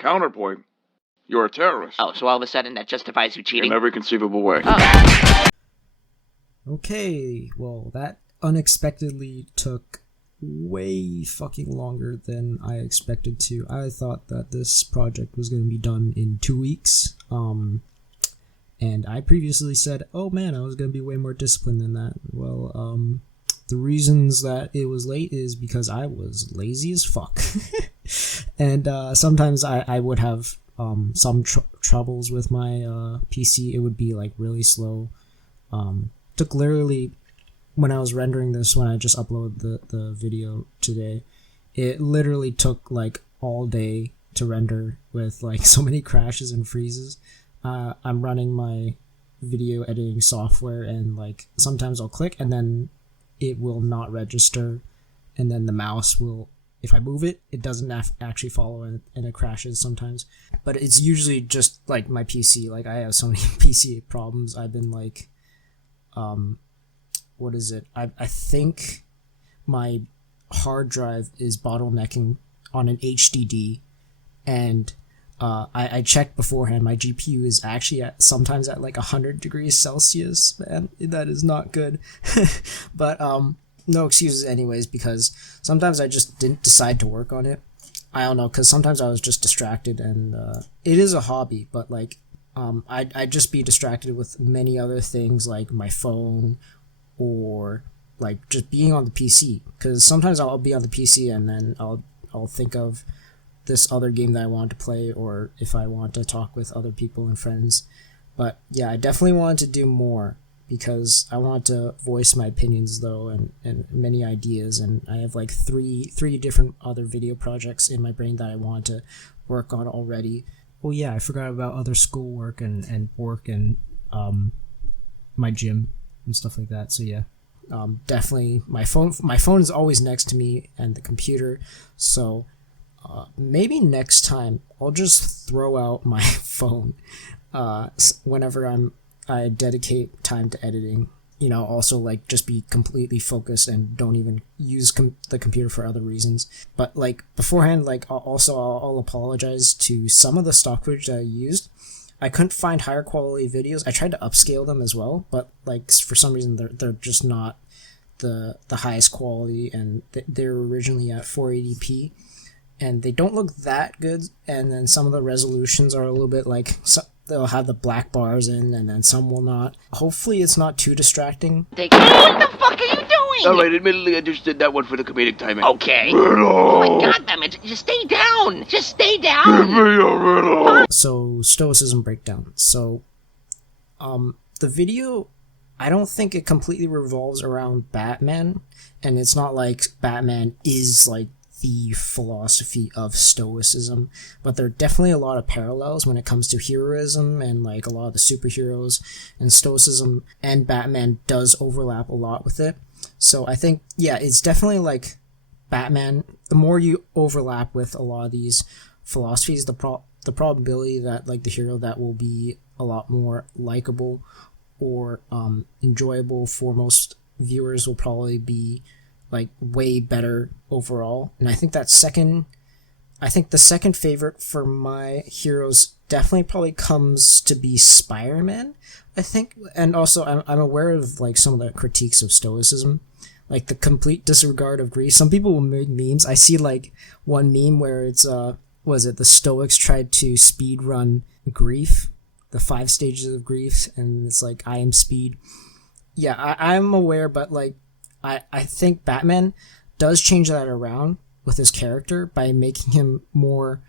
Counterpoint, you're a terrorist. Oh, so all of a sudden that justifies you cheating? In every conceivable way. Oh. Okay, well, that unexpectedly took way fucking longer than I expected to. I thought that this project was going to be done in 2 weeks. And I previously said, oh man, I was going to be way more disciplined than that. Well, the reasons that it was late is because I was lazy as fuck. And sometimes I would have some troubles with my PC. It would be like really slow. Took literally, when I was rendering this, when I just uploaded the video today, it literally took like all day to render with like so many crashes and freezes. I'm running my video editing software, and like sometimes I'll click and then it will not register, and then the mouse will, if I move it, it doesn't actually follow it, and it crashes sometimes. But it's usually just like my PC. Like I have so many PC problems. I've been like, what is it? I think my hard drive is bottlenecking on an HDD, and I checked beforehand. My GPU is actually sometimes at like 100 degrees Celsius. Man, that is not good. But no excuses anyways, because sometimes I just didn't decide to work on it. I don't know, because sometimes I was just distracted, and it is a hobby, but like I'd just be distracted with many other things like my phone, or like just being on the PC, because sometimes I'll be on the PC and then I'll think of this other game that I want to play, or if I want to talk with other people and friends. But yeah, I definitely wanted to do more, because I want to voice my opinions though, and many ideas, and I have like three different other video projects in my brain that I want to work on already. Oh yeah, I forgot about other schoolwork and work and my gym and stuff like that. So yeah, definitely my phone is always next to me, and the computer. So maybe next time I'll just throw out my phone whenever I dedicate time to editing. You know, also like just be completely focused and don't even use the computer for other reasons. But like beforehand, like I'll apologize to some of the stock footage that I used. I couldn't find higher quality videos. I tried to upscale them as well, but like for some reason they're just not the highest quality, and they're originally at 480p, and they don't look that good. And then some of the resolutions are a little bit like, they'll have the black bars in, and then some will not. Hopefully it's not too distracting. What the fuck are you doing? Alright, admittedly I just did that one for the comedic timing. Okay. Riddle! Oh my god, damn it. Just stay down. Just stay down. Give me a riddle! So, Stoicism Breakdown. So, the video, I don't think it completely revolves around Batman, and it's not like Batman is like the philosophy of Stoicism, but there are definitely a lot of parallels when it comes to heroism, and like a lot of the superheroes, and Stoicism and Batman does overlap a lot with it. So I think, yeah, it's definitely like Batman. The more you overlap with a lot of these philosophies, the probability that like the hero that will be a lot more likable or enjoyable for most viewers will probably be like way better overall. And I think the second favorite for my heroes definitely probably comes to be Spider-Man, I think. And also I'm aware of like some of the critiques of Stoicism, like the complete disregard of grief. Some people will make memes. I see like one meme where it's the Stoics tried to speed run grief, the 5 stages of grief, and it's like, I am speed. Yeah, I'm aware, but like I think Batman does change that around with his character by making him more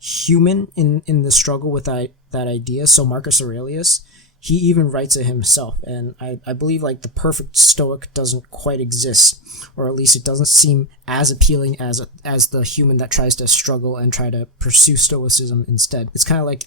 human in the struggle with that idea. So Marcus Aurelius, he even writes it himself, and I believe like the perfect Stoic doesn't quite exist, or at least it doesn't seem as appealing as the human that tries to struggle and try to pursue Stoicism instead. It's kind of like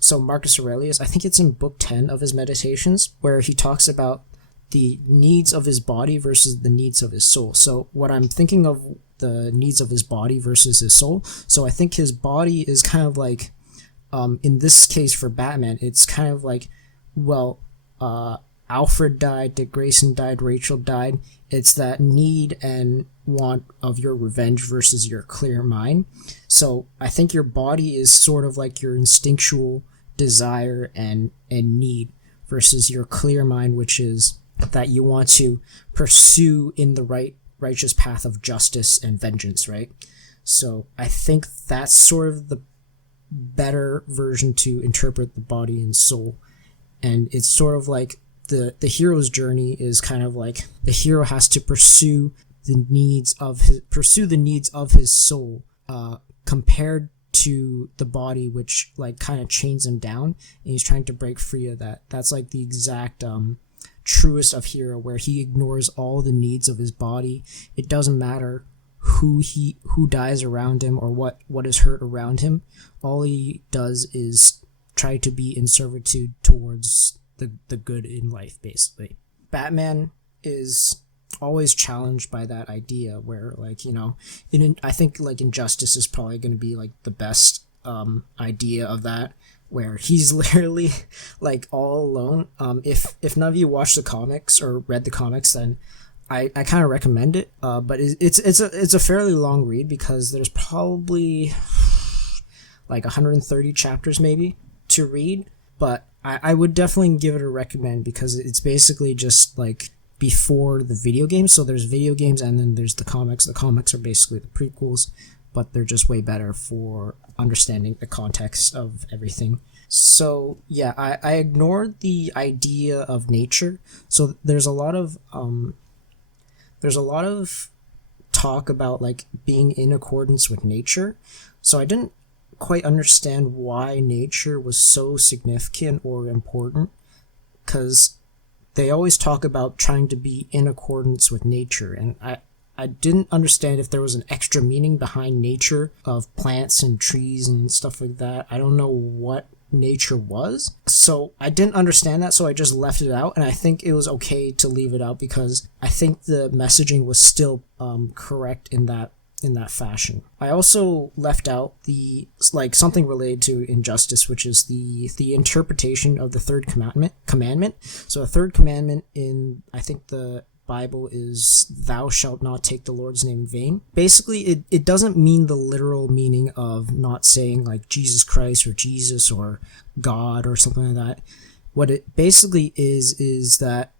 so Marcus Aurelius, I think it's in book 10 of his Meditations, where he talks about the needs of his body versus the needs of his soul. So what I'm thinking of, the needs of his body versus his soul. So I think his body is kind of like, in this case for Batman, it's kind of like, well, Alfred died, Dick Grayson died, Rachel died. It's that need and want of your revenge versus your clear mind. So I think your body is sort of like your instinctual desire and need versus your clear mind, which is that you want to pursue in the righteous path of justice and vengeance, right? So I think that's sort of the better version to interpret the body and soul. And it's sort of like the hero's journey is kind of like the hero has to pursue the needs of his soul, compared to the body, which like kind of chains him down, and he's trying to break free of that. That's like the exact truest of hero, where he ignores all the needs of his body. It doesn't matter who dies around him or what is hurt around him. All he does is try to be in servitude towards the good in life, basically. Batman is always challenged by that idea where, like, you know, I think like Injustice is probably going to be like the best idea of that, where he's literally like all alone. If none of you watched the comics or read the comics, then I kind of recommend it. But it's a fairly long read because there's probably like 130 chapters maybe to read. But I would definitely give it a recommend because it's basically just like before the video games. So there's video games and then there's the comics. The comics are basically the prequels, but they're just way better for understanding the context of everything. So yeah, I ignored the idea of nature. So there's a lot of talk about like being in accordance with nature. So I didn't quite understand why nature was so significant or important, because they always talk about trying to be in accordance with nature, and I didn't understand if there was an extra meaning behind nature of plants and trees and stuff like that. I don't know what nature was, so I didn't understand that, so I just left it out, and I think it was okay to leave it out because I think the messaging was still correct in that fashion. I also left out the something related to Injustice, which is the interpretation of the third commandment. So the third commandment in, I think, the Bible is "Thou shalt not take the Lord's name in vain." Basically, it doesn't mean the literal meaning of not saying like Jesus Christ or Jesus or God or something like that. What it basically is that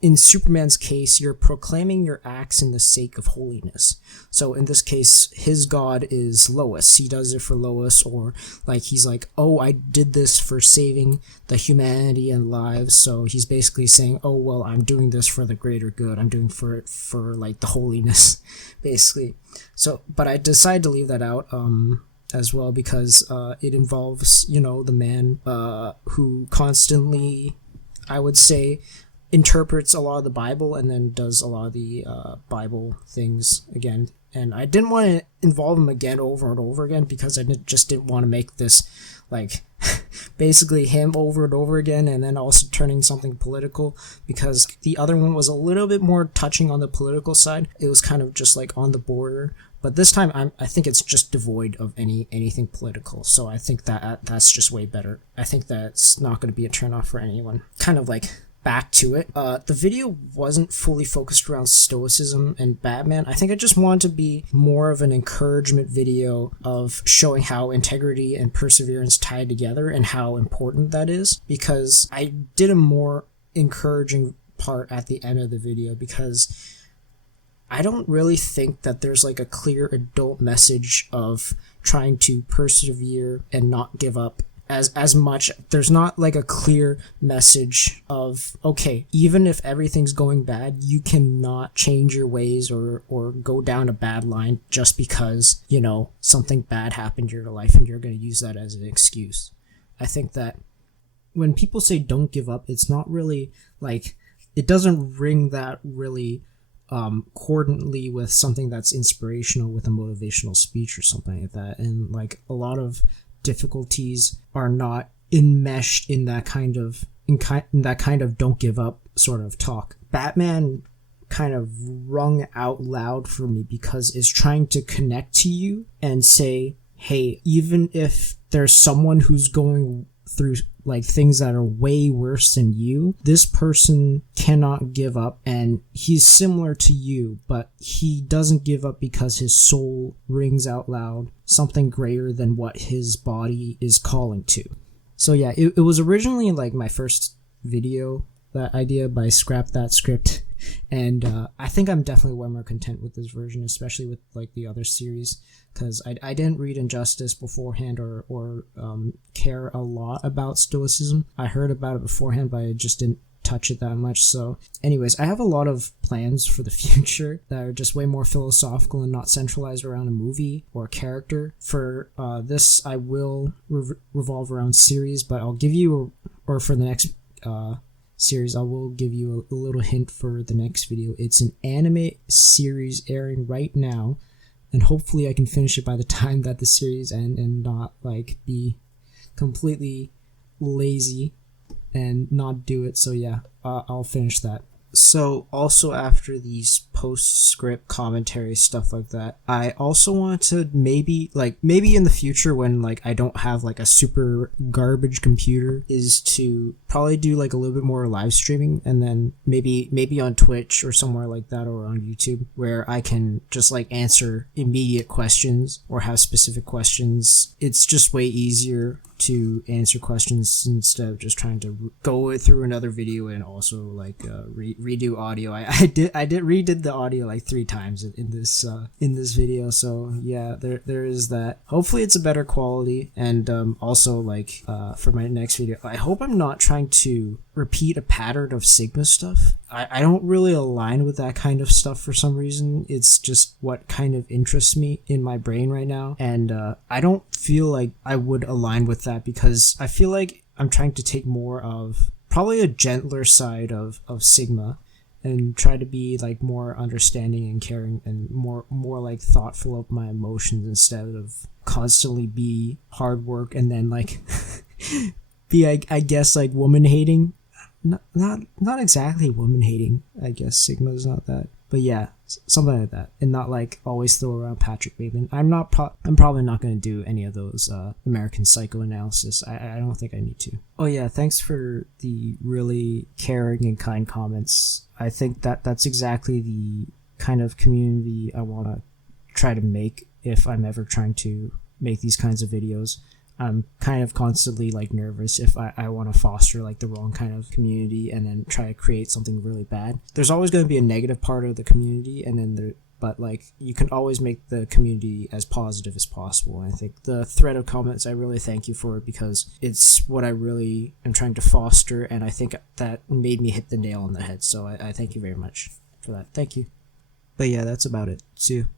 in Superman's case, you're proclaiming your acts in the sake of holiness. So in this case, his god is Lois. He does it for Lois, or like he's like, oh, I did this for saving the humanity and lives. So he's basically saying, oh, well, I'm doing this for the greater good. I'm doing for like the holiness, basically. So, but I decided to leave that out as well because it involves, you know, the man who constantly, I would say, interprets a lot of the Bible and then does a lot of the Bible things again. And I didn't want to involve him again over and over again because I just didn't want to make this like basically him over and over again and then also turning something political, because the other one was a little bit more touching on the political side. It was kind of just like on the border. But this time, I think it's just devoid of anything political. So I think that's just way better. I think that's not going to be a turnoff for anyone. Kind of like back to it. The video wasn't fully focused around stoicism and Batman. I think I just wanted to be more of an encouragement video of showing how integrity and perseverance tie together and how important that is, because I did a more encouraging part at the end of the video because I don't really think that there's like a clear adult message of trying to persevere and not give up as much. There's not like a clear message of, okay, even if everything's going bad, you cannot change your ways or go down a bad line just because, you know, something bad happened in your life and you're going to use that as an excuse. I think that when people say don't give up, it's not really like, it doesn't ring that really accordantly with something that's inspirational with a motivational speech or something like that. And like a lot of difficulties are not enmeshed in that kind of don't give up sort of talk. Batman kind of rung out loud for me because it's trying to connect to you and say, hey, even if there's someone who's going through like things that are way worse than you, this person cannot give up, and he's similar to you, but he doesn't give up because his soul rings out loud something greater than what his body is calling to. So yeah, it was originally like my first video, that idea, but I scrapped that script, and I think I'm definitely way more content with this version, especially with like the other series, because I didn't read Injustice beforehand or care a lot about Stoicism. I heard about it beforehand, but I just didn't touch it that much. So anyways, I have a lot of plans for the future that are just way more philosophical and not centralized around a movie or a character. For this, I will revolve around series, but I'll give you, or for the next series, I will give you a little hint for the next video. It's an anime series airing right now, and hopefully I can finish it by the time that the series ends and not like be completely lazy and not do it. So yeah, I'll finish that. So also after these postscript commentary stuff like that, I also want to maybe in the future when like I don't have like a super garbage computer, is to probably do like a little bit more live streaming, and then maybe on Twitch or somewhere like that, or on YouTube, where I can just like answer immediate questions or have specific questions. It's just way easier to answer questions instead of just trying to go through another video and also like redo audio. I redid the audio like 3 times in this video. So yeah, there is that. Hopefully it's a better quality, and also like for my next video, I hope I'm not trying to repeat a pattern of Sigma stuff. I don't really align with that kind of stuff for some reason. It's just what kind of interests me in my brain right now, and I don't feel like I would align with that, because I feel like I'm trying to take more of probably a gentler side of Sigma, and try to be like more understanding and caring and more like thoughtful of my emotions, instead of constantly be hard work and then like be I guess like woman hating. Not exactly woman hating. I guess Sigma is not that, but yeah, something like that, and not like always throw around Patrick Bateman. I'm probably not going to do any of those American Psycho analysis. I don't think I need to. Oh yeah, thanks for the really caring and kind comments. I think that's exactly the kind of community I want to try to make if I'm ever trying to make these kinds of videos. I'm kind of constantly like nervous if I want to foster like the wrong kind of community and then try to create something really bad. There's always going to be a negative part of the community, and then but like you can always make the community as positive as possible. And I think the thread of comments, I really thank you for it, because it's what I really am trying to foster, and I think that made me hit the nail on the head. So I thank you very much for that. Thank you. But yeah, that's about it. See you.